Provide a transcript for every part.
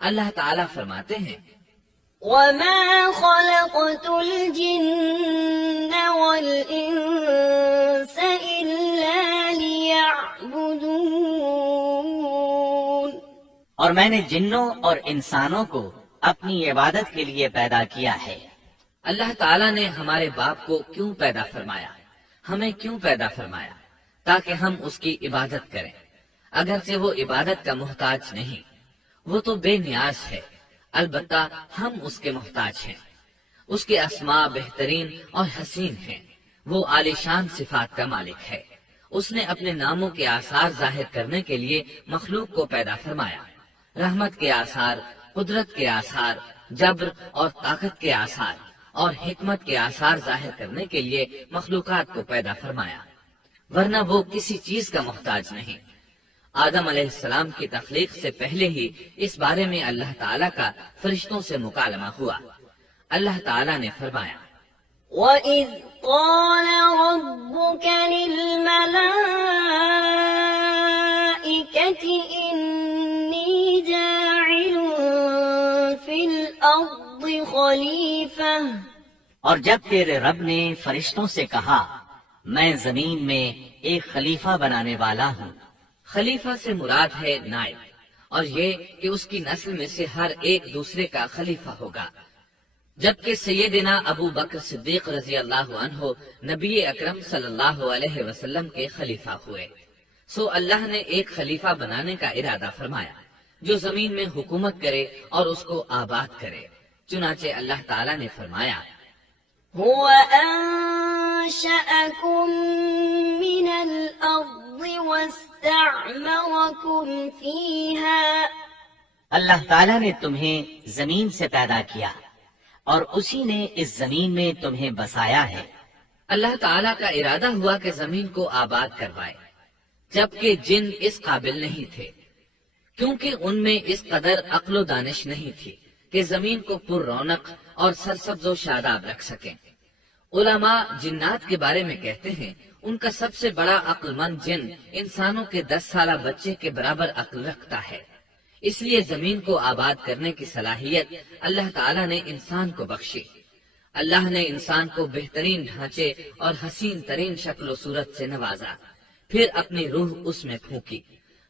اللہ تعالیٰ فرماتے ہیں وَمَا خَلَقْتُ الْجِنَّ وَالْإِنسَ إِلَّا لِيَعْبُدُونَ، اور میں نے جنوں اور انسانوں کو اپنی عبادت کے لیے پیدا کیا ہے۔ اللہ تعالیٰ نے ہمارے باپ کو کیوں پیدا فرمایا، ہمیں کیوں پیدا فرمایا؟ تاکہ ہم اس کی عبادت کریں، اگرچہ وہ عبادت کا محتاج نہیں، وہ تو بے نیاز ہے، البتہ ہم اس کے محتاج ہیں۔ اس کے اسماء بہترین اور حسین ہیں، وہ عالی شان صفات کا مالک ہے۔ اس نے اپنے ناموں کے آثار ظاہر کرنے کے لیے مخلوق کو پیدا فرمایا، رحمت کے آثار، قدرت کے آثار، جبر اور طاقت کے آثار اور حکمت کے آثار ظاہر کرنے کے لیے مخلوقات کو پیدا فرمایا، ورنہ وہ کسی چیز کا محتاج نہیں۔ آدم علیہ السلام کی تخلیق سے پہلے ہی اس بارے میں اللہ تعالیٰ کا فرشتوں سے مکالمہ ہوا۔ اللہ تعالیٰ نے فرمایا وَإِذْ قَالَ رَبُّكَ لِلْمَلَائِكَةِ إِنِّي جَاعِلٌ فِي الْأَرْضِ خَلِيفَةً، اور جب تیرے رب نے فرشتوں سے کہا میں زمین میں ایک خلیفہ بنانے والا ہوں۔ خلیفہ سے مراد ہے نائب، اور یہ کہ اس کی نسل میں سے ہر ایک دوسرے کا خلیفہ ہوگا، جبکہ سیدنا ابو بکر صدیق رضی اللہ عنہ نبی اکرم صلی اللہ علیہ وسلم کے خلیفہ ہوئے۔ سو اللہ نے ایک خلیفہ بنانے کا ارادہ فرمایا جو زمین میں حکومت کرے اور اس کو آباد کرے۔ چنانچہ اللہ تعالیٰ نے فرمایا هُوَ أَنشَأَكُم مِّنَ الْأَرْضِ وَاسْتَعْمَرَكُمْ فِيهَا، اللہ تعالیٰ نے تمہیں زمین سے پیدا کیا اور اسی نے اس زمین میں تمہیں بسایا ہے۔ اللہ تعالیٰ کا ارادہ ہوا کہ زمین کو آباد کروائے، جبکہ جن اس قابل نہیں تھے، کیونکہ ان میں اس قدر عقل و دانش نہیں تھی کہ زمین کو پر رونق اور سرسبز و شاداب رکھ سکیں۔ علماء جنات کے بارے میں کہتے ہیں ان کا سب سے بڑا عقل مند جن انسانوں کے 10 سالہ بچے کے برابر عقل رکھتا ہے، اس لیے زمین کو آباد کرنے کی صلاحیت اللہ تعالیٰ نے انسان کو بخشی۔ اللہ نے انسان کو بہترین ڈھانچے اور حسین ترین شکل و صورت سے نوازا، پھر اپنی روح اس میں پھونکی۔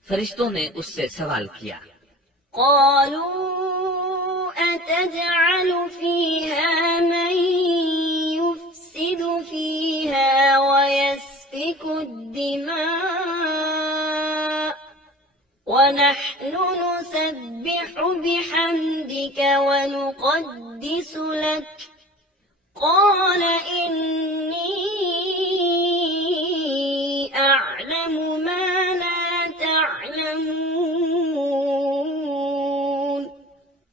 فرشتوں نے اس سے سوال کیا قالوا أتجعل فيها من يفسد فيها ويسفك الدماء ونحن نسبح بحمدك ونقدس لك قال إني أعلم ما لا تعلمون،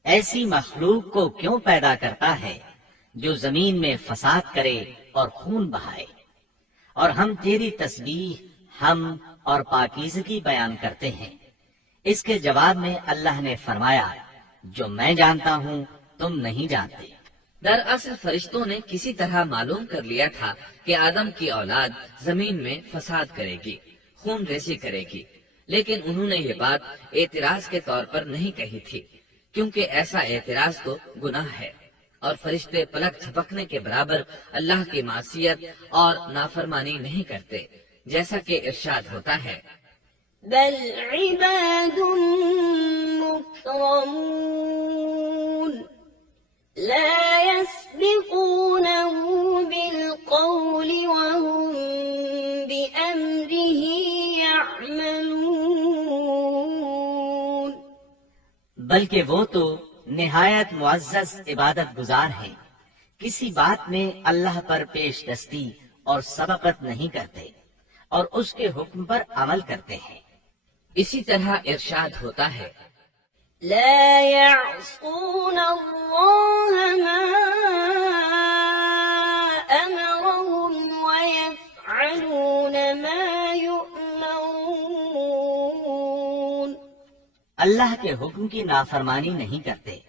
ایسی مخلوق کو کیوں پیدا کرتا ہے جو زمین میں فساد کرے اور خون بہائے؟ اور ہم تیری تسبیح، حمد اور پاکیزگی بیان کرتے ہیں۔ اس کے جواب میں اللہ نے فرمایا جو میں جانتا ہوں تم نہیں جانتے۔ دراصل فرشتوں نے کسی طرح معلوم کر لیا تھا کہ آدم کی اولاد زمین میں فساد کرے گی، خون ریزی کرے گی، لیکن انہوں نے یہ بات اعتراض کے طور پر نہیں کہی تھی، کیونکہ ایسا اعتراض تو گناہ ہے، اور فرشتے پلک جھپکنے کے برابر اللہ کی معصیت اور نافرمانی نہیں کرتے، جیسا کہ ارشاد ہوتا ہے بل عباد مكرمون لا يسبقونه بالقول وهم بأمره يعملون، بلکہ وہ تو نہایت معزز عبادت گزار ہیں، کسی بات میں اللہ پر پیش دستی اور سبقت نہیں کرتے اور اس کے حکم پر عمل کرتے ہیں۔ اسی طرح ارشاد ہوتا ہے لا يعصون الله ما أمرهم ويفعلون ما يؤمرون، اللہ کے حکم کی نافرمانی نہیں کرتے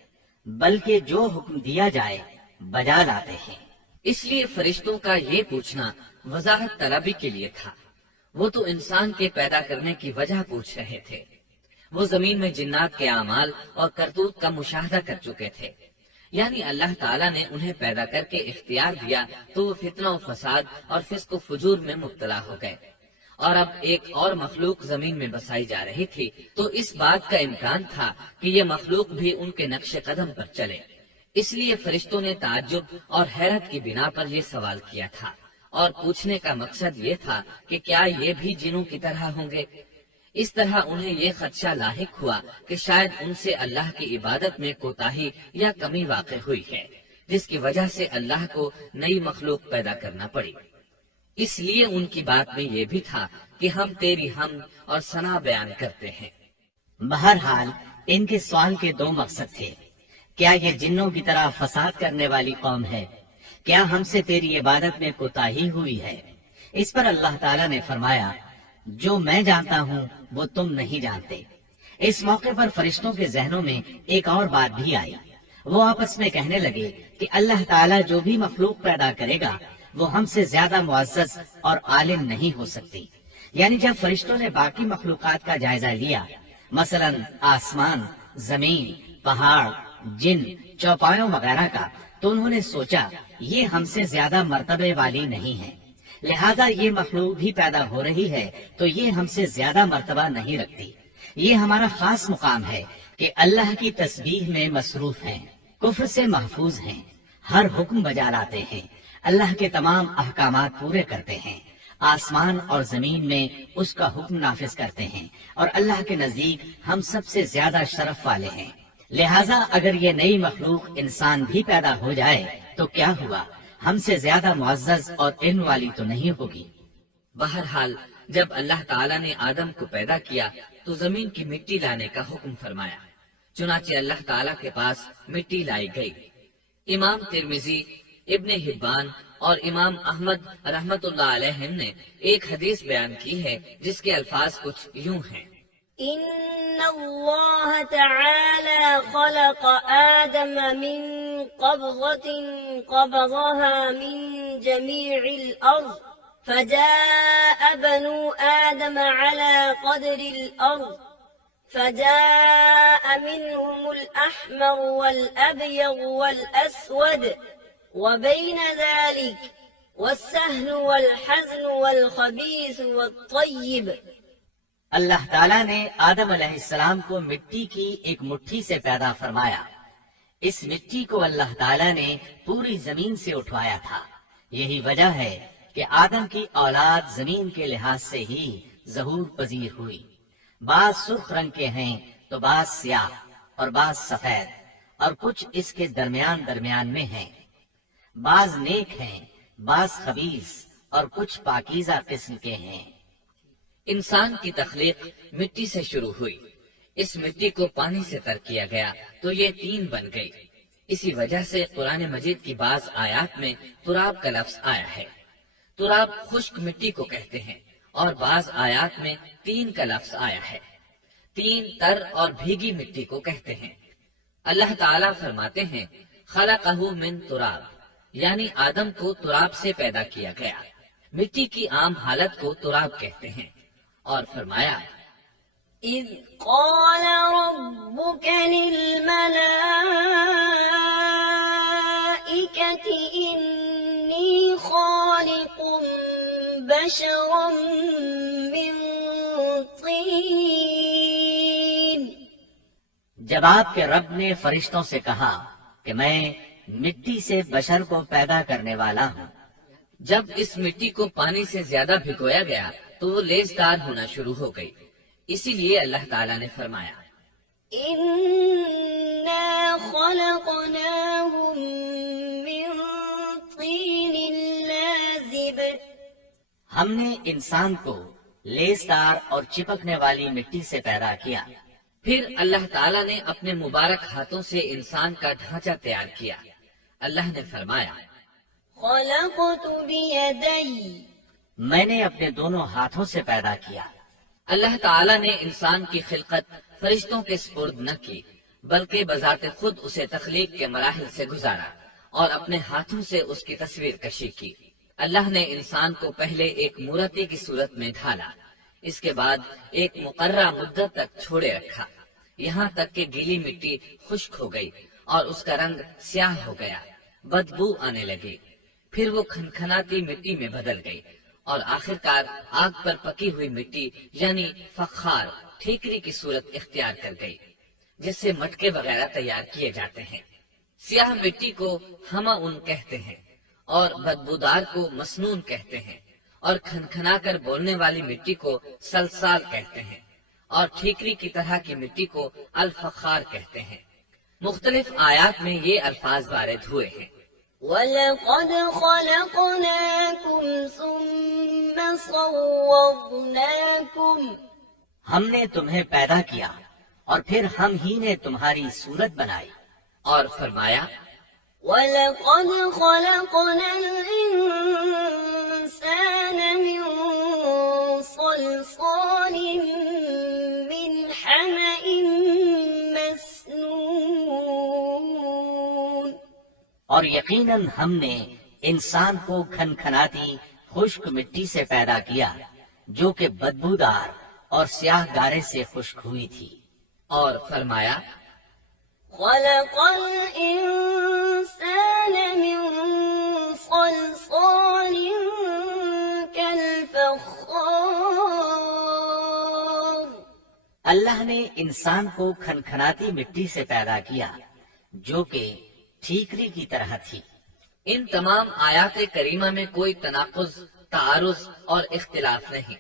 بلکہ جو حکم دیا جائے بجا لاتے ہیں۔ اس لیے فرشتوں کا یہ پوچھنا وضاحت طلبی کے لیے تھا، وہ تو انسان کے پیدا کرنے کی وجہ پوچھ رہے تھے۔ وہ زمین میں جنات کے اعمال اور کرتوت کا مشاہدہ کر چکے تھے، یعنی اللہ تعالیٰ نے انہیں پیدا کر کے اختیار دیا تو وہ فتنہ و فساد اور فسق و فجور میں مبتلا ہو گئے، اور اب ایک اور مخلوق زمین میں بسائی جا رہی تھی، تو اس بات کا امکان تھا کہ یہ مخلوق بھی ان کے نقش قدم پر چلے، اس لیے فرشتوں نے تعجب اور حیرت کی بنا پر یہ سوال کیا تھا، اور پوچھنے کا مقصد یہ تھا کہ کیا یہ بھی جنوں کی طرح ہوں گے؟ اس طرح انہیں یہ خدشہ لاحق ہوا کہ شاید ان سے اللہ کی عبادت میں کوتاہی یا کمی واقع ہوئی ہے، جس کی وجہ سے اللہ کو نئی مخلوق پیدا کرنا پڑی۔ اس لیے ان کی بات میں یہ بھی تھا کہ ہم تیری حمد اور ثنا بیان کرتے ہیں۔ بہرحال ان کے سوال کے دو مقصد تھے، کیا یہ جنوں کی طرح فساد کرنے والی قوم ہے؟ کیا ہم سے تیری عبادت میں کوتاہی ہوئی ہے؟ اس پر اللہ تعالیٰ نے فرمایا، جو میں جانتا ہوں وہ تم نہیں جانتے۔ اس موقع پر فرشتوں کے ذہنوں میں ایک اور بات بھی آئی، وہ آپس میں کہنے لگے کہ اللہ تعالیٰ جو بھی مخلوق پیدا کرے گا وہ ہم سے زیادہ معزز اور عالم نہیں ہو سکتی۔ یعنی جب فرشتوں نے باقی مخلوقات کا جائزہ لیا، مثلا آسمان، زمین، پہاڑ، جن، چوپایوں وغیرہ کا، تو انہوں نے سوچا یہ ہم سے زیادہ مرتبے والی نہیں ہے، لہذا یہ مخلوق بھی پیدا ہو رہی ہے تو یہ ہم سے زیادہ مرتبہ نہیں رکھتی، یہ ہمارا خاص مقام ہے کہ اللہ کی تسبیح میں مصروف ہیں، کفر سے محفوظ ہیں، ہر حکم بجا لاتے ہیں، اللہ کے تمام احکامات پورے کرتے ہیں، آسمان اور زمین میں اس کا حکم نافذ کرتے ہیں، اور اللہ کے نزدیک ہم سب سے زیادہ شرف والے ہیں۔ لہذا اگر یہ نئی مخلوق انسان بھی پیدا ہو جائے تو کیا ہوا، ہم سے زیادہ معزز اور علم والی تو نہیں ہوگی۔ بہرحال جب اللہ تعالیٰ نے آدم کو پیدا کیا تو زمین کی مٹی لانے کا حکم فرمایا، چنانچہ اللہ تعالیٰ کے پاس مٹی لائی گئی۔ امام ترمذی، ابن حبان اور امام احمد رحمت اللہ علیہ نے ایک حدیث بیان کی ہے جس کے الفاظ کچھ یوں ہیں: إن الله تعالى خلق آدم من قبضة قبضها من جميع الأرض، فجاء بنو آدم على قدر الأرض، فجاء منهم الأحمر والأبيض والأسود، وبين ذلك والسهل والحزن والخبيث والطيب۔ اللہ تعالیٰ نے آدم علیہ السلام کو مٹی کی ایک مٹھی سے پیدا فرمایا، اس مٹی کو اللہ تعالیٰ نے پوری زمین سے اٹھوایا تھا۔ یہی وجہ ہے کہ آدم کی اولاد زمین کے لحاظ سے ہی ظہور پذیر ہوئی، بعض سرخ رنگ کے ہیں تو بعض سیاہ اور بعض سفید، اور کچھ اس کے درمیان میں ہیں، بعض نیک ہیں، بعض خبیث، اور کچھ پاکیزہ قسم کے ہیں۔ انسان کی تخلیق مٹی سے شروع ہوئی، اس مٹی کو پانی سے تر کیا گیا تو یہ تین بن گئی۔ اسی وجہ سے قرآن مجید کی بعض آیات میں تراب کا لفظ آیا ہے۔ تراب خشک مٹی کو کہتے ہیں، اور بعض آیات میں تین کا لفظ آیا ہے۔ تین تر اور بھیگی مٹی کو کہتے ہیں۔ اللہ تعالیٰ فرماتے ہیں خلقہ من تراب، یعنی آدم کو تراب سے پیدا کیا گیا۔ مٹی کی عام حالت کو تراب کہتے ہیں، اور فرمایا إذ قال ربك للملائكة إني خالق بشرا من طين۔ جب آپ کے رب نے فرشتوں سے کہا کہ میں مٹی سے بشر کو پیدا کرنے والا ہوں، جب اس مٹی کو پانی سے زیادہ بھگویا گیا تو وہ لیسدار ہونا شروع ہو گئی، اسی لیے اللہ تعالیٰ نے فرمایا إنا خلقناهم من طين لازب۔ ہم نے انسان کو لیسدار اور چپکنے والی مٹی سے پیدا کیا۔ پھر اللہ تعالیٰ نے اپنے مبارک ہاتھوں سے انسان کا ڈھانچہ تیار کیا۔ اللہ نے فرمایا خلقت بيدي۔ میں نے اپنے دونوں ہاتھوں سے پیدا کیا۔ اللہ تعالیٰ نے انسان کی خلقت فرشتوں کے سپرد نہ کی، بلکہ بذات خود اسے تخلیق کے مراحل سے گزارا اور اپنے ہاتھوں سے اس کی تصویر کشی کی۔ اللہ نے انسان کو پہلے ایک مورتی کی صورت میں ڈھالا، اس کے بعد ایک مقررہ مدت تک چھوڑے رکھا، یہاں تک کہ گیلی مٹی خشک ہو گئی اور اس کا رنگ سیاہ ہو گیا، بدبو آنے لگی، پھر وہ کھنکھناتی مٹی میں بدل گئی اور آخرکار آگ پر پکی ہوئی مٹی یعنی فخار ٹھیکری کی صورت اختیار کر گئی، جس سے مٹکے وغیرہ تیار کیے جاتے ہیں۔ سیاہ مٹی کو ہمعون کہتے ہیں اور بدبودار کو مسنون کہتے ہیں، اور کھنکھنا کر بولنے والی مٹی کو سلسال کہتے ہیں، اور ٹھیکری کی طرح کی مٹی کو الفخار کہتے ہیں۔ مختلف آیات میں یہ الفاظ وارد ہوئے ہیں۔ وَلَقَدْ خَلَقْنَاكُمْ ثُمَّ صَوَّرْنَاكُمْ ہم نے تمہیں پیدا کیا اور پھر ہم ہی نے تمہاری صورت بنائی، اور فرمایا وَلَقَدْ خَلَقْنَا الْإِنسَانَ مِنْ صَلْصَالٍ مِنْ حَمَإٍ مَسْنُونٍ اور یقیناً ہم نے انسان کو کھنکھناتی خشک مٹی سے پیدا کیا جو کہ بدبودار اور سیاہ گارے سے خشک ہوئی تھی، اور فرمایا خَلَقَ الْإِنسَانَ مِنْ صَلْصَالٍ كَالْفَخَّارِ اللہ نے انسان کو کھنکھناتی مٹی سے پیدا کیا جو کہ ٹھیکری کی طرح تھی۔ ان تمام آیات کریمہ میں کوئی تناقض، تعارض اور اختلاف نہیں،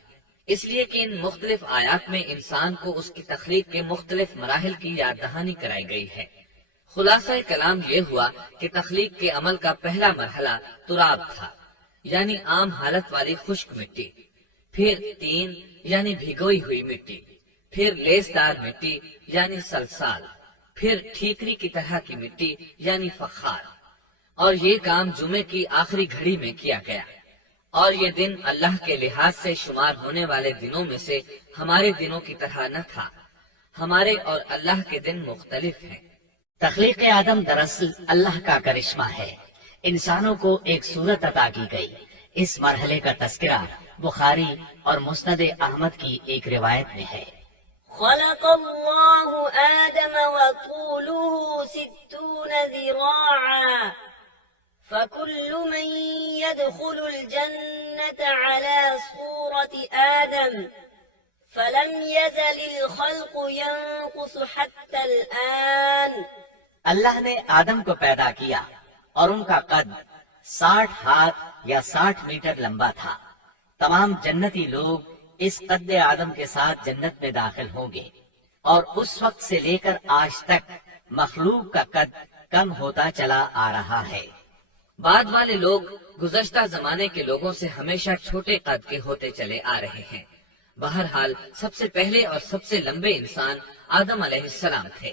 اس لیے کہ ان مختلف آیات میں انسان کو اس کی تخلیق کے مختلف مراحل کی یاد دہانی کرائی گئی ہے۔ خلاصہ کلام یہ ہوا کہ تخلیق کے عمل کا پہلا مرحلہ تراب تھا، یعنی عام حالت والی خشک مٹی، پھر تین یعنی بھگوئی ہوئی مٹی، پھر لیسدار مٹی یعنی سلسال، پھر ٹھیکری کی طرح کی مٹی یعنی فخار، اور یہ کام جمعے کی آخری گھڑی میں کیا گیا۔ اور یہ دن اللہ کے لحاظ سے شمار ہونے والے دنوں میں سے ہمارے دنوں کی طرح نہ تھا، ہمارے اور اللہ کے دن مختلف ہیں۔ تخلیق آدم دراصل اللہ کا کرشمہ ہے، انسانوں کو ایک صورت عطا کی گئی۔ اس مرحلے کا تذکرہ بخاری اور مسند احمد کی ایک روایت میں ہے۔ خَلَقَ اللَّهُ آدَمَ وَطُولُهُ 60 ذِرَاعًا فَكُلُّ مَنْ يَدْخُلُ الْجَنَّةَ عَلَى صُورَةِ آدَمَ فَلَمْ يَزَلِ الْخَلْقُ يَنْقُصُ حَتَّى الْآنِ اللہ نے آدم کو پیدا کیا اور ان کا قد 60 ہاتھ یا 60 میٹر لمبا تھا۔ تمام جنتی لوگ اس قد آدم کے ساتھ جنت میں داخل ہوں گے، اور اس وقت سے لے کر آج تک مخلوق کا قد کم ہوتا چلا آ رہا ہے۔ بعد والے لوگ گزشتہ زمانے کے لوگوں سے ہمیشہ چھوٹے قد کے ہوتے چلے آ رہے ہیں۔ بہرحال سب سے پہلے اور سب سے لمبے انسان آدم علیہ السلام تھے۔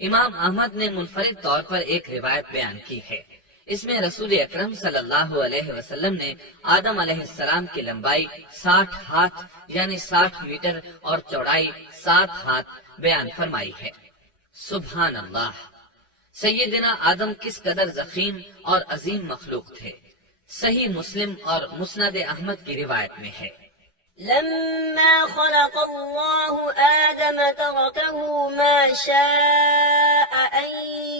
امام احمد نے منفرد طور پر ایک روایت بیان کی ہے، اس میں رسول اکرم صلی اللہ علیہ وسلم نے آدم علیہ السلام کی لمبائی 60 ہاتھ یعنی 60 میٹر اور چوڑائی 7 ہاتھ بیان فرمائی ہے۔ سبحان اللہ! سیدنا آدم کس قدر ضخیم اور عظیم مخلوق تھے۔ صحیح مسلم اور مسند احمد کی روایت میں ہے، لما خلق الله آدم تركه ما شاء أن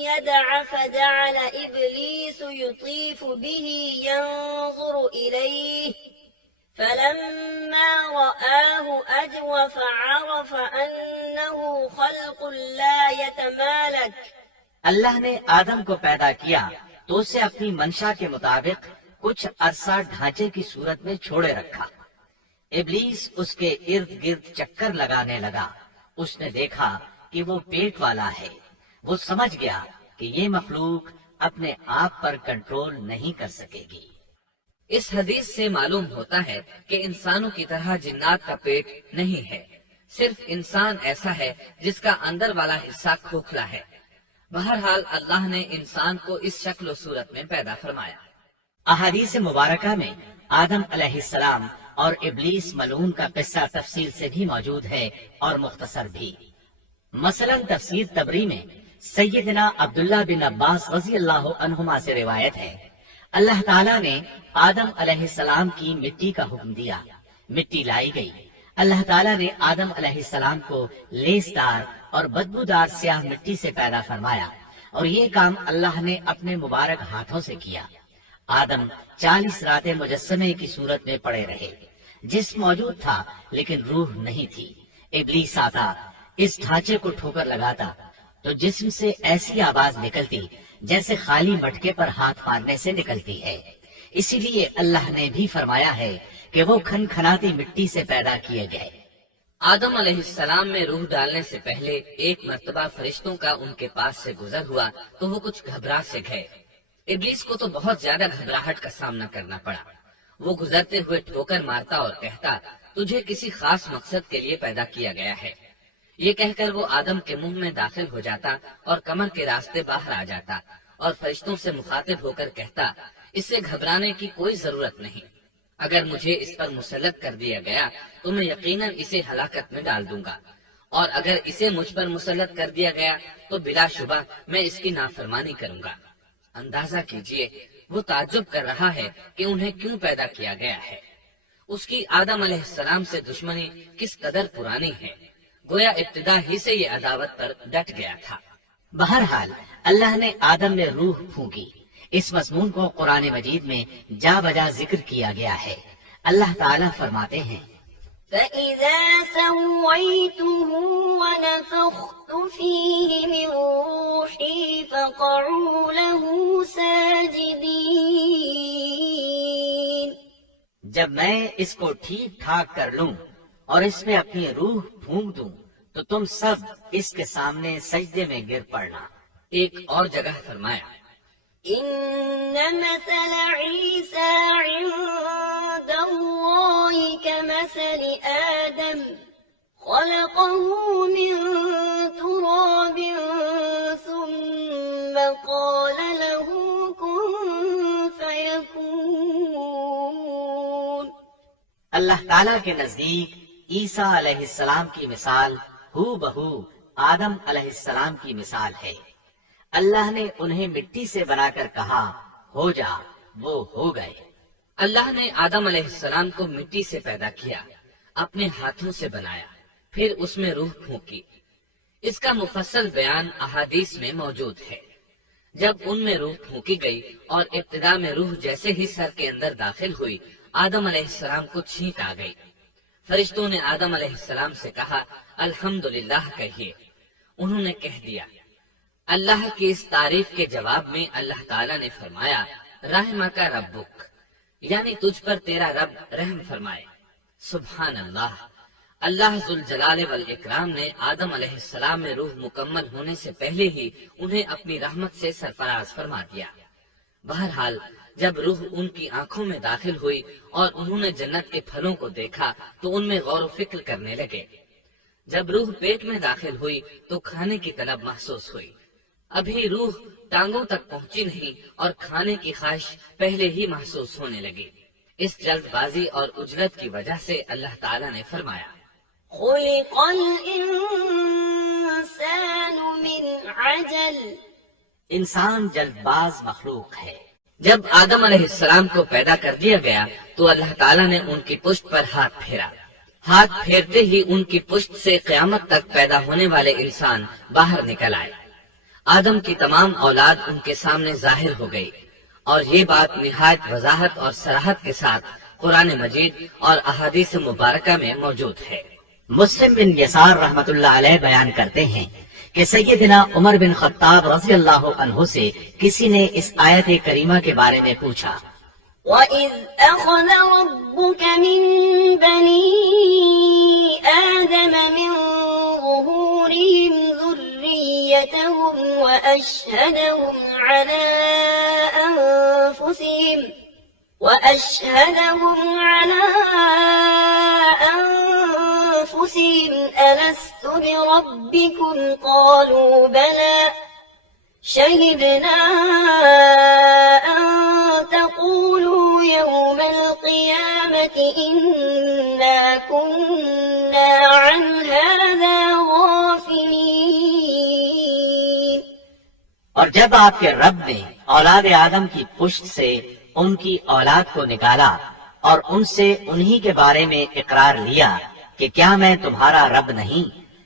يدع فجعل إبليس يطيف به ينظر إليه فلما رآه أجوف عرف أنه خلق لا يتمالك اللہ نے آدم کو پیدا کیا تو اسے اپنی منشا کے مطابق کچھ عرصہ ڈھانچے کی صورت میں چھوڑے رکھا۔ ابلیس اس کے ارد گرد چکر لگانے لگا۔ اس نے دیکھا کہ وہ پیٹ والا ہے۔ وہ سمجھ گیا کہ یہ مخلوق اپنے آپ پر کنٹرول نہیں کر سکے گی۔ اس حدیث سے معلوم ہوتا ہے کہ انسانوں کی طرح جنات کا پیٹ نہیں ہے، صرف انسان ایسا ہے جس کا اندر والا حصہ کھوکھلا ہے۔ بہرحال اللہ نے انسان کو اس شکل و صورت میں پیدا فرمایا۔ احادیث مبارکہ میں آدم علیہ السلام اور ابلیس ملعون کا قصہ تفصیل سے بھی موجود ہے اور مختصر بھی۔ مثلا تفسیر تبری میں سیدنا عبداللہ بن عباس رضی اللہ عنہما سے روایت ہے، اللہ تعالیٰ نے آدم علیہ السلام کی مٹی کا حکم دیا، مٹی لائی گئی، اللہ تعالیٰ نے آدم علیہ السلام کو لیسدار اور بدبودار سیاہ مٹی سے پیدا فرمایا، اور یہ کام اللہ نے اپنے مبارک ہاتھوں سے کیا۔ آدم 40 راتیں مجسمے کی صورت میں پڑے رہے، جسم موجود تھا لیکن روح نہیں تھی۔ ابلیس آتا، اس ڈھانچے کو ٹھوکر لگاتا تو جسم سے ایسی آواز نکلتی جیسے خالی مٹکے پر ہاتھ مارنے سے نکلتی ہے۔ اسی لیے اللہ نے بھی فرمایا ہے کہ وہ کھنکھناتی مٹی سے پیدا کیے گئے۔ آدم علیہ السلام میں روح ڈالنے سے پہلے ایک مرتبہ فرشتوں کا ان کے پاس سے گزر ہوا تو وہ کچھ گھبرا سے گئے۔ ابلیس کو تو بہت زیادہ گھبراہٹ کا سامنا کرنا پڑا۔ وہ گزرتے ہوئے ٹھوکر مارتا اور کہتا، تجھے کسی خاص مقصد کے لیے پیدا کیا گیا ہے۔ یہ کہہ کر وہ آدم کے منہ میں داخل ہو جاتا اور کمر کے راستے باہر آ جاتا اور فرشتوں سے مخاطب ہو کر کہتا، اس سے گھبرانے کی کوئی ضرورت نہیں۔ اگر مجھے اس پر مسلط کر دیا گیا تو میں یقیناً اسے ہلاکت میں ڈال دوں گا، اور اگر اسے مجھ پر مسلط کر دیا گیا تو بلا شبہ میں اس کی نافرمانی کروں گا۔ اندازہ کیجئے وہ تعجب کر رہا ہے کہ انہیں کیوں پیدا کیا گیا ہے۔ اس کی آدم علیہ السلام سے دشمنی کس قدر پرانی ہے، گویا ابتدا ہی سے یہ عداوت پر ڈٹ گیا تھا۔ بہرحال اللہ نے آدم میں روح پھونکی۔ اس مضمون کو قرآن مجید میں جا بجا ذکر کیا گیا ہے۔ اللہ تعالیٰ فرماتے ہیں، فَإِذَا سَوَّيْتُهُ وَنَفَخْتُ فِيهِ مِنْ رُوحِي فَقَعُوا لَهُ سَاجِدِينَ۔ جب میں اس کو ٹھیک ٹھاک کر لوں اور اس میں اپنی روح پھونک دوں تو تم سب اس کے سامنے سجدے میں گر پڑنا۔ ایک اور جگہ فرمایا، إِنَّ مَثَلَ عِيسَى عِندَ اللَّهِ كَمَثَلِ آدَمَ خَلَقَهُ مِن تُرَابٍ ثُمَّ قَالَ لَهُ كُن فَيَكُونُ۔ اللہ تعالیٰ کے نزدیک عیسیٰ علیہ السلام کی مثال ہو بہو آدم علیہ السلام کی مثال ہے۔ اللہ نے انہیں مٹی سے بنا کر کہا، ہو جا، وہ ہو گئے۔ اللہ نے آدم علیہ السلام کو مٹی سے پیدا کیا، اپنے ہاتھوں سے بنایا، پھر اس میں روح پھونکی۔ اس کا مفصل بیان احادیث میں موجود ہے۔ جب ان میں روح پھونکی گئی اور ابتدا میں روح جیسے ہی سر کے اندر داخل ہوئی، آدم علیہ السلام کو چھینک آ گئی۔ فرشتوں نے آدم علیہ السلام سے کہا، الحمدللہ کہیے۔ انہوں نے کہہ دیا۔ اللہ کی اس تعریف کے جواب میں اللہ تعالیٰ نے فرمایا، رحمک ربک، یعنی تجھ پر تیرا رب رحم فرمائے۔ سبحان اللہ، اللہ ذوالجلال والاکرام نے آدم علیہ السلام میں روح مکمل ہونے سے پہلے ہی انہیں اپنی رحمت سے سرفراز فرما دیا۔ بہرحال جب روح ان کی آنکھوں میں داخل ہوئی اور انہوں نے جنت کے پھلوں کو دیکھا تو ان میں غور و فکر کرنے لگے۔ جب روح پیٹ میں داخل ہوئی تو کھانے کی طلب محسوس ہوئی۔ ابھی روح ٹانگوں تک پہنچی نہیں اور کھانے کی خواہش پہلے ہی محسوس ہونے لگی۔ اس جلد بازی اور عجلت کی وجہ سے اللہ تعالیٰ نے فرمایا، خُلِقَ الْإِنسَانُ مِنْ عَجَلٍ۔ انسان جلد باز مخلوق ہے۔ جب آدم علیہ السلام کو پیدا کر دیا گیا تو اللہ تعالیٰ نے ان کی پشت پر ہاتھ پھیرا۔ ہاتھ پھیرتے ہی ان کی پشت سے قیامت تک پیدا ہونے والے انسان باہر نکل آئے۔ آدم کی تمام اولاد ان کے سامنے ظاہر ہو گئی، اور یہ بات نہایت وضاحت اور صراحت کے ساتھ قرآن مجید اور احادیث مبارکہ میں موجود ہے۔ مسلم بن یسار رحمت اللہ علیہ بیان کرتے ہیں کہ سیدنا عمر بن خطاب رضی اللہ عنہ سے کسی نے اس آیت کریمہ کے بارے میں پوچھا، وَإِذْ أَخَذَ رَبُّكَ مِن بَنِي آدَمَ مِن ظُهُورِهِمْ ذُرِّيَّتَهُمْ وَأَشْهَدَهُمْ عَلَىٰ أَنفُسِهِمْ أَلَسْتُ بِرَبِّكُمْ قَالُوا بَلَىٰ شَهِدْنَا أَن تَقُولُوا يَوْمَ الْقِيَامَةِ إِنَّا كُنَّا عَنْ هَٰذَا غَافِلِينَ۔ اور جب آپ کے رب نے اولاد آدم کی پشت سے ان کی اولاد کو نکالا اور ان سے انہی کے بارے میں اقرار لیا کہ کیا میں تمہارا رب نہیں؟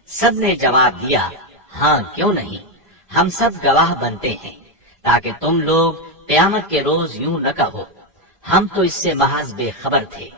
سب نے جواب دیا ہاں کیوں نہیں، ہم سب گواہ بنتے ہیں، تاکہ تم لوگ قیامت کے روز یوں نہ کہو ہم تو اس سے محض بے خبر تھے۔